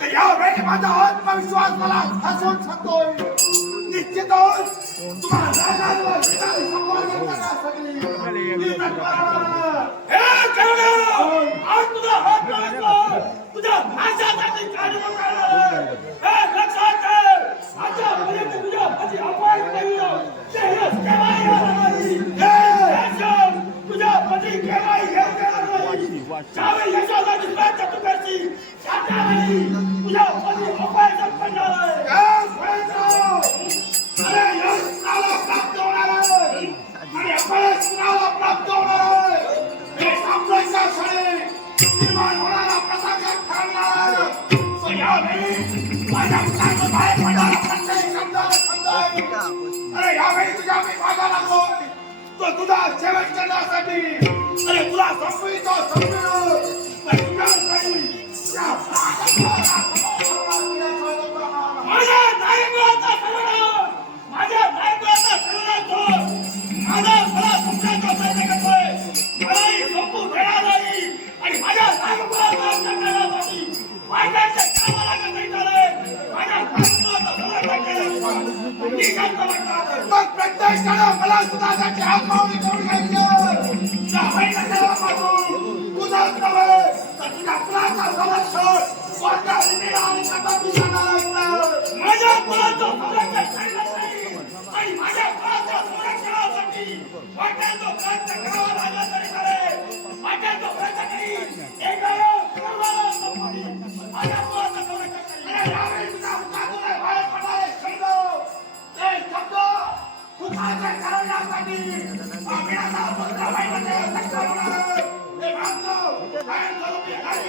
तर या वेळी माझा आत्मविश्वास मला हसून सांगतोय. निश्चितच तुम्हाला जाण्याला विचार निर्माण होणारा प्रसंग ठरणार माझ्या बाहेर पडणारा प्रत्येक शब्दाला अरे यावेळी तुझ्या मी तो तुझा शेवट करण्यासाठी अरे तुला संपवितो संपवितो. मग प्रत्येक क्षणाला मला सुद्धा त्याची आत्मावली करून घ्यायची त्या महिन्यापासून तुझंच नव्हे तर तू साजरे करण्यासाठी अभिनयाचा पत्र महिन्याचे तत्पर होणार आहे. हे मात्र बाहेर करून मी काही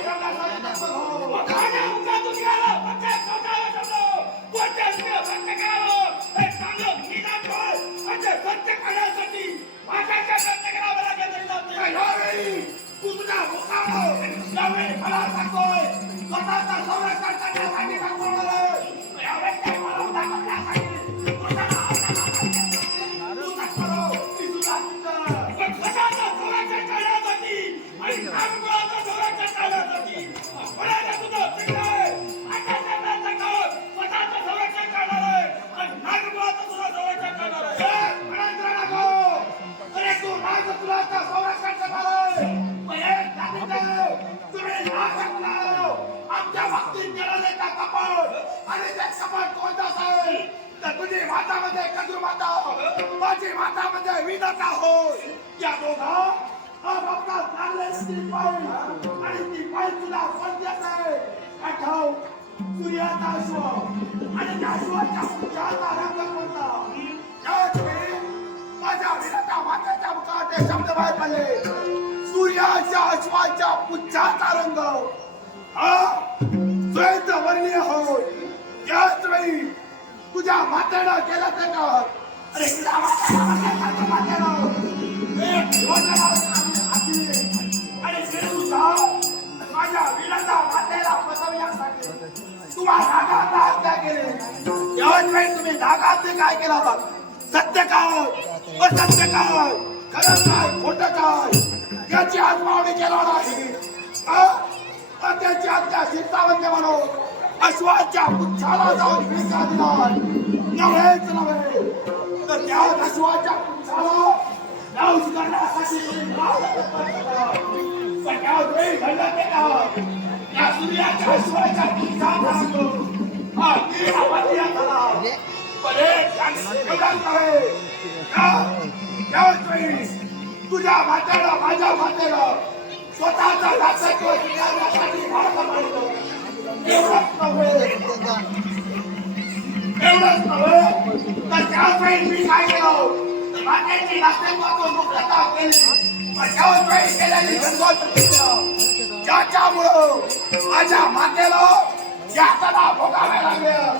आमच्या बाबतीत त्या कपट आणि ते कोणतं असेल तर तुझी माता म्हणजे कजू माता माझी माता म्हणजे विनता हो या दोघा आपापसात लागलेली ती पाय आणि ती पाय तुला आठव सूर्याचा अश्व आणि त्या अश्वाच्या रंग कोणता माझ्या विनता मातेच्या मुखात ते शब्द बाहेर पडले. सूर्याच्या अश्वाच्या पुच्छाचा रंग. हा? श्वेत वर्णीय हो त्याच वेळी तुझ्या मातेनं केलं ते कर अरे तुझ्या आणि ते माझ्या विनता मातेला फसवण्यासाठी तुम्हाला नागात वेळी तुम्ही नागात काय केला सत्य काय? असत्य काय? खरं काय? खोटं काय? याची आत्मावणी केला नाही हा? तर त्याची हत्या सीतावंत म्हणून अश्वाच्या पुच्छाला जाऊन हिंसा दिला नव्हेच नव्हे. तर त्या अश्वाच्या पुच्छाला लावूस करण्यासाठी पण त्या वेळी घडलं ते या सूर्याच्या अश्वाच्या पुच्छाचा हा निरावती झाला. पण नव्हे त्या- त्याच वेळी तुझ्या म्हाताला माझ्या म्हाताला स्वतःचा दासत्व स्वीकारण्यासाठी भारत मांडतो एवढंच नव्हे. एवढंच नव्हे. माझ्या मातेला यातना भोगाव्या लागल्या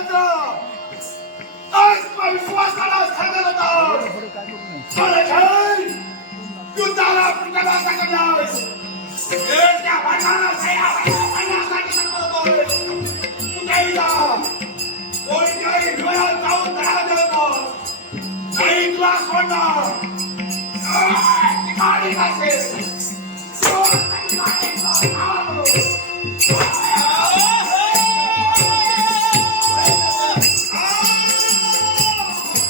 षडयंत्र आज विश्वास करा सांगत होता सोळे खेळ युद्धाला पिकाला सांगत आहेस त्या भाषाला सया अन्ना साठी सांगत होतो मुंबईला कोणी काही डोळ्यात जाऊन धडा देतो नाही क्लास म्हणणार ठिकाणी असेल